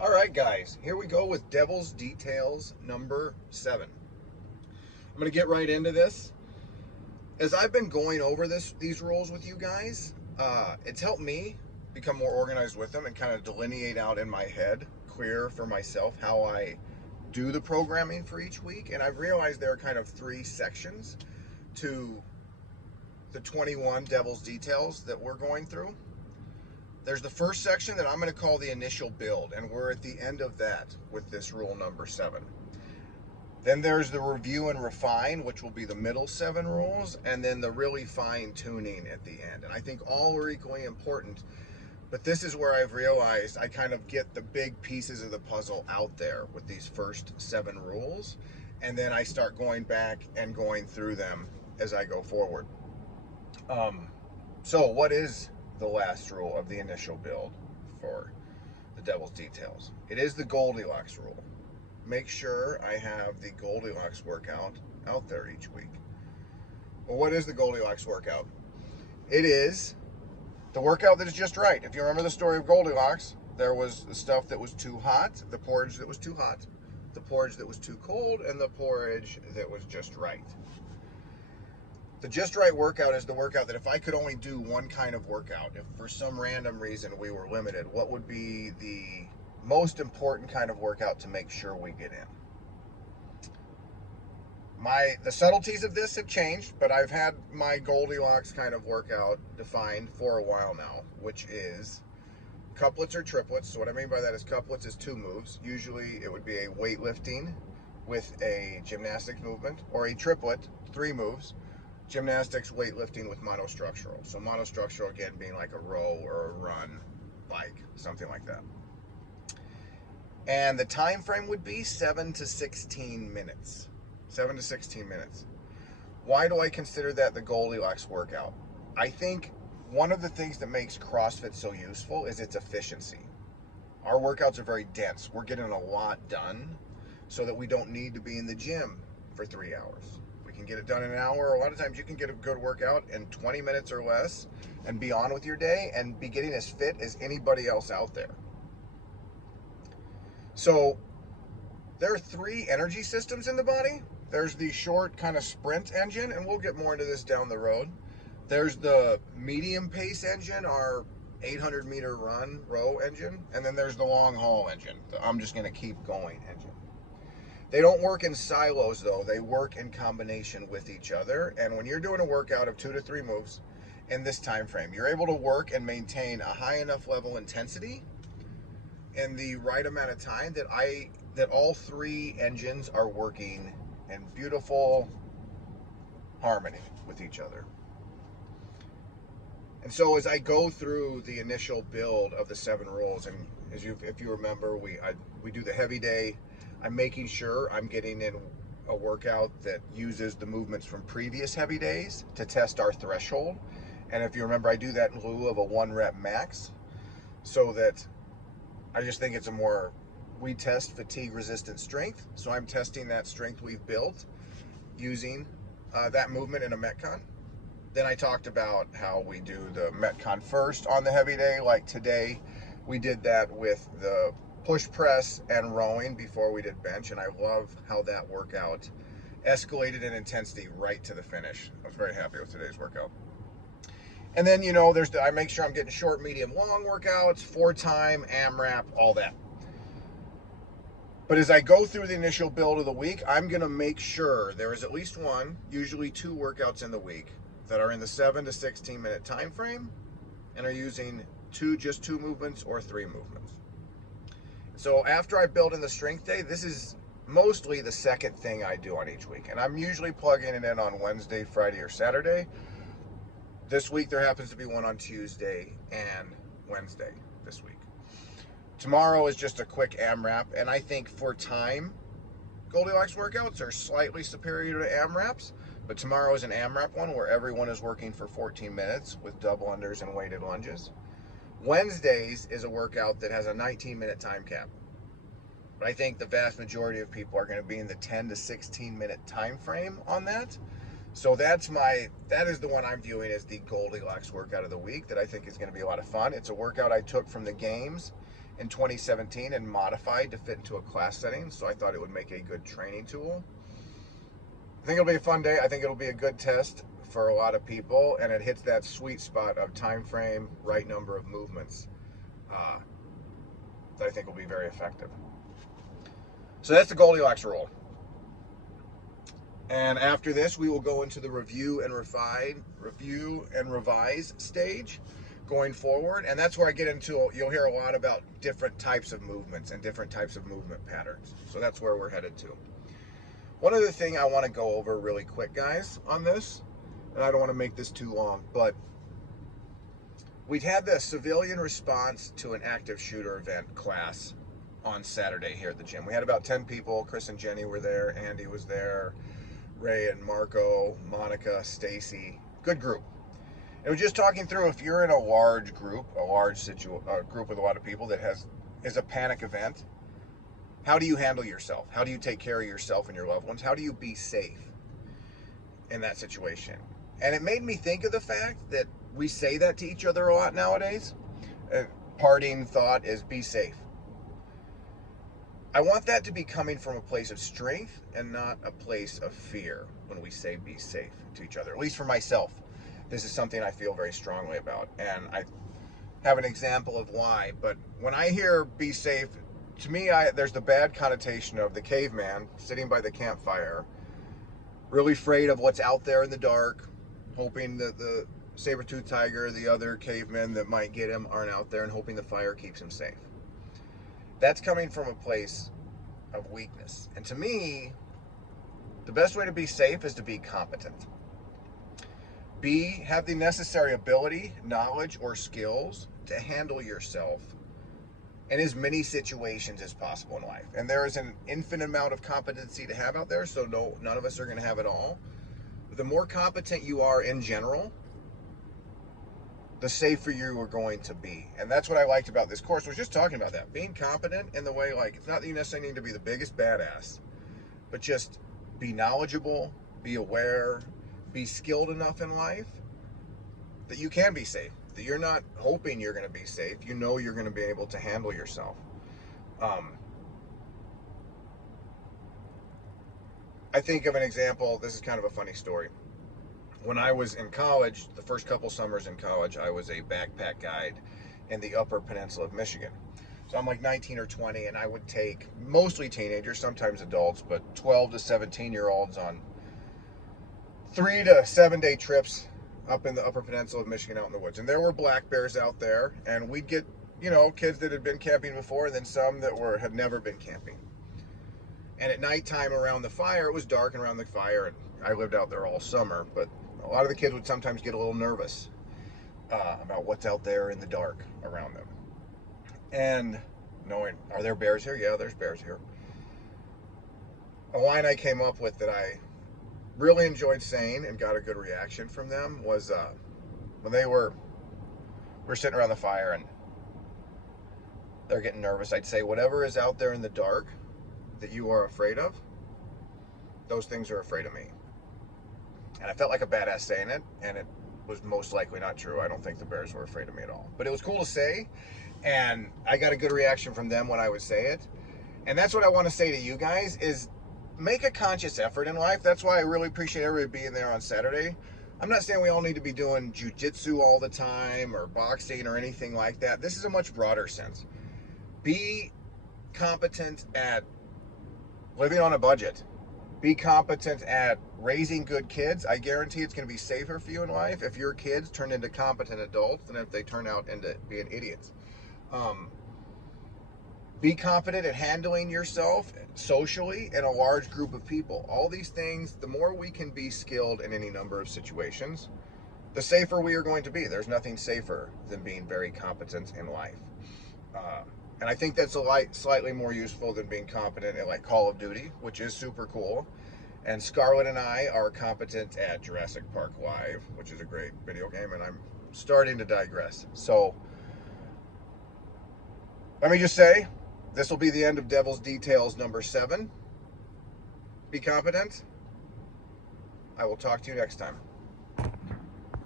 All right, guys, here we go with Devil's Details number 7. I'm going to get right into this. As I've been going over these rules with you guys, it's helped me become more organized with them and kind of delineate out in my head, clear for myself, how I do the programming for each week. And I've realized there are kind of 3 sections to the 21 Devil's Details that we're going through. There's the first section that I'm going to call the initial build, and we're at the end of that with this rule number 7. Then there's the review and refine, which will be the middle 7 rules, and then the really fine tuning at the end. And I think all are equally important, but this is where I've realized I kind of get the big pieces of the puzzle out there with these first 7 rules, and then I start going back and going through them as I go forward. So what is the last rule of the initial build for the Devil's Details? It is the Goldilocks Rule. Make sure I have the Goldilocks workout out there each week. Well, what is the Goldilocks workout? It is the workout that is just right. If you remember the story of Goldilocks, there was the stuff that was too hot, the porridge that was too hot, the porridge that was too cold, and the porridge that was just right. The just right workout is the workout that if I could only do one kind of workout, if for some random reason we were limited, what would be the most important kind of workout to make sure we get in? The subtleties of this have changed, but I've had my Goldilocks kind of workout defined for a while now, which is couplets or triplets. So what I mean by that is couplets is 2 moves. Usually it would be a weightlifting with a gymnastics movement, or a triplet, 3 moves. Gymnastics, weightlifting with monostructural. So monostructural, again, being like a row or a run, bike, something like that. And the time frame would be 7 to 16 minutes. 7 to 16 minutes. Why do I consider that the Goldilocks workout? I think one of the things that makes CrossFit so useful is its efficiency. Our workouts are very dense. We're getting a lot done so that we don't need to be in the gym for 3 hours. Can get it done in an hour. A lot of times you can get a good workout in 20 minutes or less and be on with your day and be getting as fit as anybody else out there. So there are 3 energy systems in the body. There's the short kind of sprint engine, and we'll get more into this down the road. There's the medium pace engine, our 800 meter run row engine, and then there's the long haul engine, the I'm just going to keep going engine. They don't work in silos, though. They work in combination with each other. And when you're doing a workout of 2 to 3 moves in this time frame, you're able to work and maintain a high enough level intensity in the right amount of time that all 3 engines are working in beautiful harmony with each other. And so as I go through the initial build of the 7 rules, and if you remember, we do the heavy day. I'm making sure I'm getting in a workout that uses the movements from previous heavy days to test our threshold. And if you remember, I do that in lieu of a 1 rep max, so that I just think it's we test fatigue resistant strength. So I'm testing that strength we've built using that movement in a Metcon. Then I talked about how we do the Metcon first on the heavy day. Like today, we did that with the push press and rowing before we did bench, and I love how that workout escalated in intensity right to the finish. I was very happy with today's workout. And then, I make sure I'm getting short, medium, long workouts, 4-time, AMRAP, all that. But as I go through the initial build of the week, I'm going to make sure there is at least 1, usually 2 workouts in the week that are in the 7 to 16 minute time frame and are using just 2 movements or 3 movements. So after I build in the strength day, this is mostly the second thing I do on each week. And I'm usually plugging it in on Wednesday, Friday, or Saturday. This week there happens to be one on Tuesday and Wednesday this week. Tomorrow is just a quick AMRAP, and I think for time, Goldilocks workouts are slightly superior to AMRAPs, but tomorrow is an AMRAP one where everyone is working for 14 minutes with double unders and weighted lunges. Wednesdays is a workout that has a 19-minute time cap. But I think the vast majority of people are going to be in the 10 to 16 minute time frame on that. So that is the one I'm viewing as the Goldilocks workout of the week that I think is going to be a lot of fun. It's a workout I took from the games in 2017 and modified to fit into a class setting, so I thought it would make a good training tool. I think it'll be a fun day. I think it'll be a good test for a lot of people, and it hits that sweet spot of time frame, right number of movements that I think will be very effective. So that's the Goldilocks Rule. And after this, we will go into the review and revise stage going forward. And that's where I get into, you'll hear a lot about different types of movements and different types of movement patterns. So that's where we're headed to. One other thing I want to go over really quick, guys, on this, and I don't want to make this too long, but we had the civilian response to an active shooter event class on Saturday here at the gym. We had about 10 people. Chris and Jenny were there. Andy was there. Ray and Marco, Monica, Stacy. Good group. And we're just talking through, if you're in a large group, a group with a lot of people that is a panic event, how do you handle yourself? How do you take care of yourself and your loved ones? How do you be safe in that situation? And it made me think of the fact that we say that to each other a lot nowadays. Parting thought is be safe. I want that to be coming from a place of strength and not a place of fear when we say be safe to each other. At least for myself, this is something I feel very strongly about. And I have an example of why. But when I hear be safe, to me, there's the bad connotation of the caveman sitting by the campfire, really afraid of what's out there in the dark, hoping that the saber-toothed tiger, the other cavemen that might get him aren't out there, and hoping the fire keeps him safe. That's coming from a place of weakness. And to me, the best way to be safe is to be competent. Have the necessary ability, knowledge, or skills to handle yourself in as many situations as possible in life. And there is an infinite amount of competency to have out there, so none of us are going to have it all. But the more competent you are in general, the safer you are going to be. And that's what I liked about this course. I was just talking about that. Being competent in the way, like, it's not that you necessarily need to be the biggest badass, but just be knowledgeable, be aware, be skilled enough in life that you can be safe. That you're not hoping you're going to be safe. You know you're going to be able to handle yourself. I think of an example. This is kind of a funny story. When I was in college, the first couple summers in college, I was a backpack guide in the Upper Peninsula of Michigan. So I'm like 19 or 20, and I would take mostly teenagers, sometimes adults, but 12 to 17-year-olds on 3 to 7 day trips up in the Upper Peninsula of Michigan out in the woods. And there were black bears out there, and we'd get, kids that had been camping before, and then some that had never been camping. And at nighttime around the fire, it was dark and around the fire, and I lived out there all summer, but a lot of the kids would sometimes get a little nervous about what's out there in the dark around them. And knowing, are there bears here? Yeah, there's bears here. A line I came up with that I really enjoyed saying and got a good reaction from them was when we were sitting around the fire and they're getting nervous, I'd say, whatever is out there in the dark that you are afraid of, those things are afraid of me. And I felt like a badass saying it, and it was most likely not true. I don't think the bears were afraid of me at all. But it was cool to say, and I got a good reaction from them when I would say it. And that's what I want to say to you guys is make a conscious effort in life. That's why I really appreciate everybody being there on Saturday. I'm not saying we all need to be doing jiu-jitsu all the time or boxing or anything like that. This is a much broader sense. Be competent at living on a budget. Be competent at raising good kids. I guarantee it's going to be safer for you in life if your kids turn into competent adults than if they turn out into being idiots. Be competent at handling yourself socially in a large group of people. All these things, the more we can be skilled in any number of situations, the safer we are going to be. There's nothing safer than being very competent in life. And I think that's slightly more useful than being competent at like Call of Duty, which is super cool. And Scarlett and I are competent at Jurassic Park Live, which is a great video game, and I'm starting to digress. So let me just say, this will be the end of Devil's Details number 7. Be competent. I will talk to you next time.